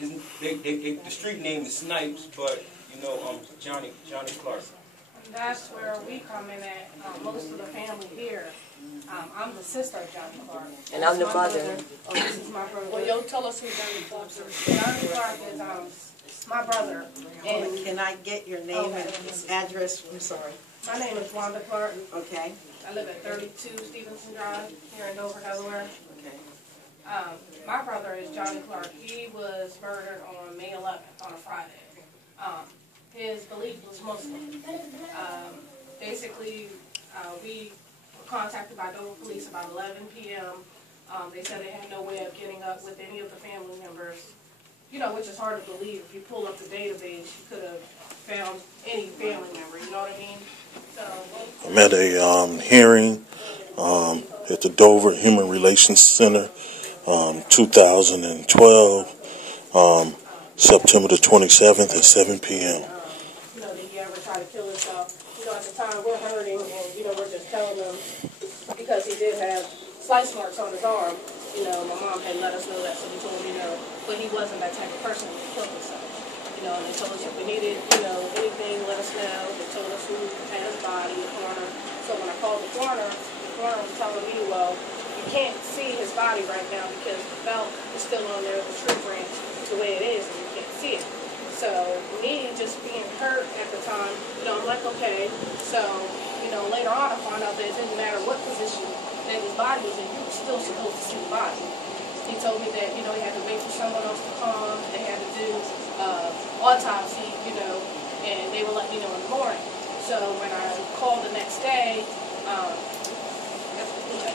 the street name is Snipes, but you know, Johnny Clark. That's where we come in at. Most of the family here. I'm the sister of Johnny Clark. And I'm the mother. Oh, this is my brother. Well, yo, tell us who Johnny Clark is. Johnny Clark is my brother. And can I get your name and address? I'm sorry. My name is Wanda Clark. Okay. I live at 32 Stevenson Drive here in Dover, Delaware. Okay. My brother is Johnny Clark. He was murdered on May 11th on a Friday. His belief was Muslim. Basically, we were contacted by Dover Police about 11 p.m. They said they had no way of getting up with any of the family members. You know, which is hard to believe. If you pull up the database, you could have found any family member, you know what I mean? So, I'm at a hearing at the Dover Human Relations Center, 2012, September the 27th at 7 p.m. You know, did he ever try to kill himself? You know, at the time we're hurting and, you know, we're just telling them because he did have slice marks on his arm. You know, my mom had let us know that, so we told him, you know, but he wasn't that type of person who would kill himself. You know, and they told us if we needed, you know, anything, let us know. They told us who had his body, the coroner. So when I called the coroner was telling me, well, you can't see his body right now because the belt is still on there, the tree branch, the way it is, and you can't see it. So me just being hurt at the time, you know, I'm like, okay. So, you know, later on I found out that it didn't matter what position that his body was in, you were still supposed to see the body. He told me that, you know, he had to wait for someone else to come, they had to do autopsy, you know, and they would let me know in the morning. So when I called the next day or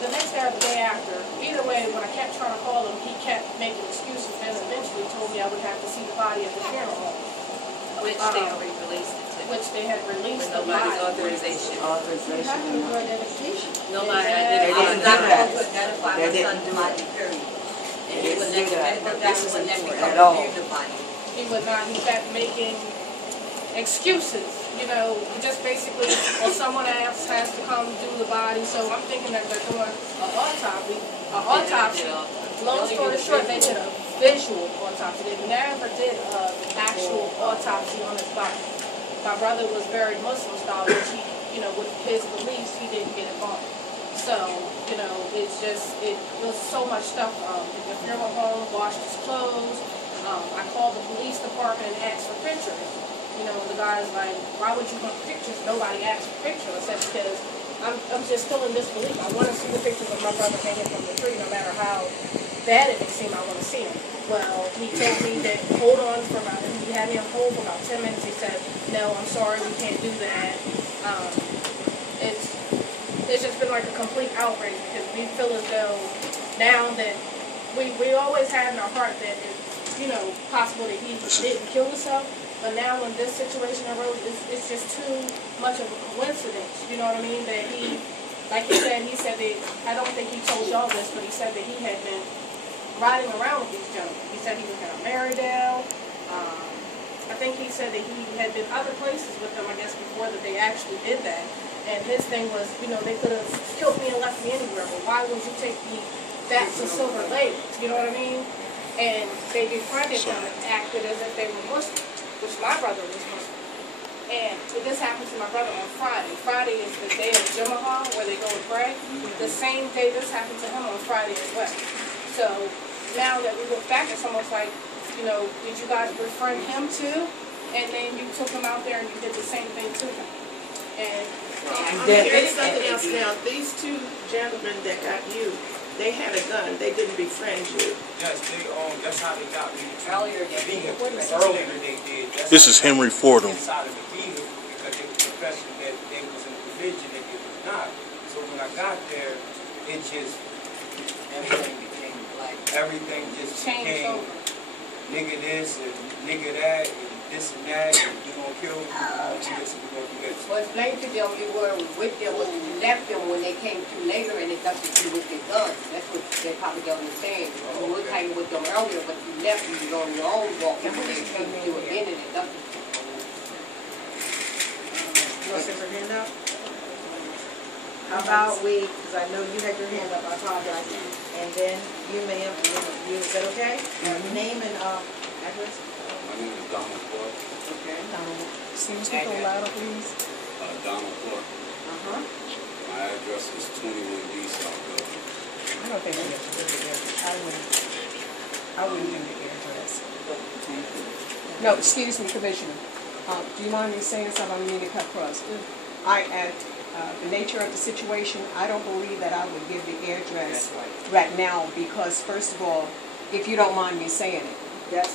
the day after, either way, when I kept trying to call him, he kept making excuses and eventually told me I would have to see the body at the funeral home. Which they already released it to. Which they had released the nobody's body. authorization. Identification. Nobody They didn't identified. do that. Identify my son's body, period. And he would let the This doctor would let me at come all. review the body. He would not. He kept making excuses. You know, just basically, well, someone else has to come do the body. So I'm thinking that they're doing an autopsy. Long story short, they did a visual autopsy. They never did an actual autopsy on his body. My brother was buried Muslim style, which he, you know, with his beliefs, he didn't get involved. So, you know, it's just, it was so much stuff. The funeral home washed his clothes. I called the police department and asked for pictures. You know, the guy's like, why would you want pictures? Nobody asked for pictures. I said, because I'm just still in disbelief. I want to see the pictures of my brother hanging from the tree, no matter how bad it may seem, I want to see him. Well, he told me that, hold on for about, he had me on hold for about 10 minutes. He said, no, I'm sorry, we can't do that. It's just been like a complete outrage because we feel as though now that we always had in our heart that it's, you know, possible that he didn't kill himself. But now when this situation arose, it's just too much of a coincidence, you know what I mean? That he, like he said that, I don't think he told y'all this, but he said that he had been riding around with these gentlemen. He said he was in Marydale. I think he said that he had been other places with them, I guess, before that they actually did that. And his thing was, you know, they could have killed me and left me anywhere, but why would you take me back to Silver Lake? You know what I mean? And they befriended them and acted as if they were Muslim, which my brother was Muslim. And this happened to my brother on Friday. Friday is the day of Jumu'ah, where they go and pray. The same day this happened to him on Friday as well. So now that we look back, it's almost like, you know, did you guys befriend him too? And then you took him out there and you did the same thing to him. And I'm curious something else now. These two gentlemen that got you, they had a gun. They didn't befriend you. Yes, that's how they got me. Earlier they did. Earlier they did. This is Henry Fordham. Inside of the vehicle because they were professing that they was in religion and they was not. So when I got there, it just everything became like everything just became nigga this and nigga that and this and that and you gonna kill me, this and we gonna do this. Well, explain to them you were with them when you left them when they came through later and it's nothing to do with their guns. That's what they probably don't understand. You were hanging with them earlier, but you left and you were on your own walking when they came to you again and it's nothing. You want to say her hand out? How about we, because I know you had your hand up, I apologize. And then you, ma'am, and then you, is that okay? Name and address? My name is Donald Clark. Okay. Excuse me, go louder, please. Donald Clark. Uh-huh. My address is 21D South Dublin. I don't think we have to give the address. I wouldn't give the address. No, excuse me, Commissioner. Do you mind me saying something? I don't mean to cut across. At the nature of the situation, I don't believe that I would give the address right now because, first of all, if you don't mind me saying it, That's